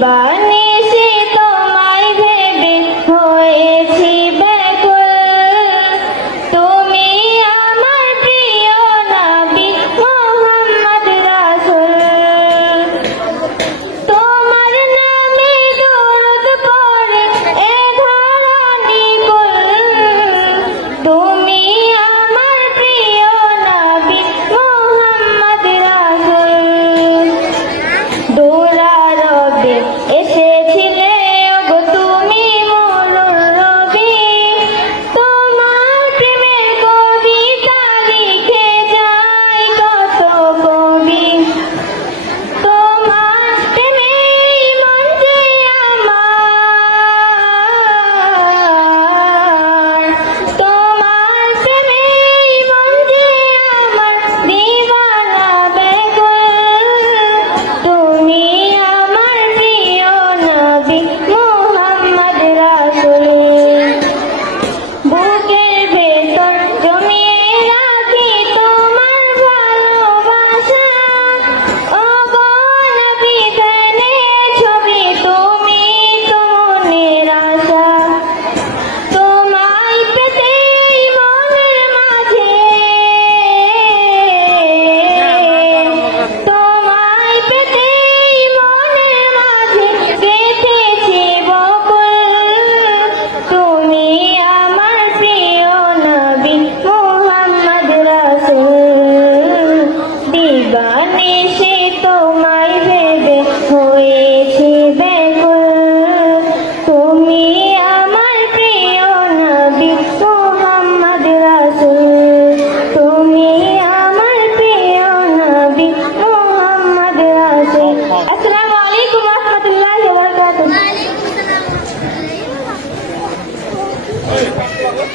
Bye.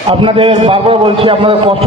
আপনাদের বারবার বলছি আপনাদের কষ্ট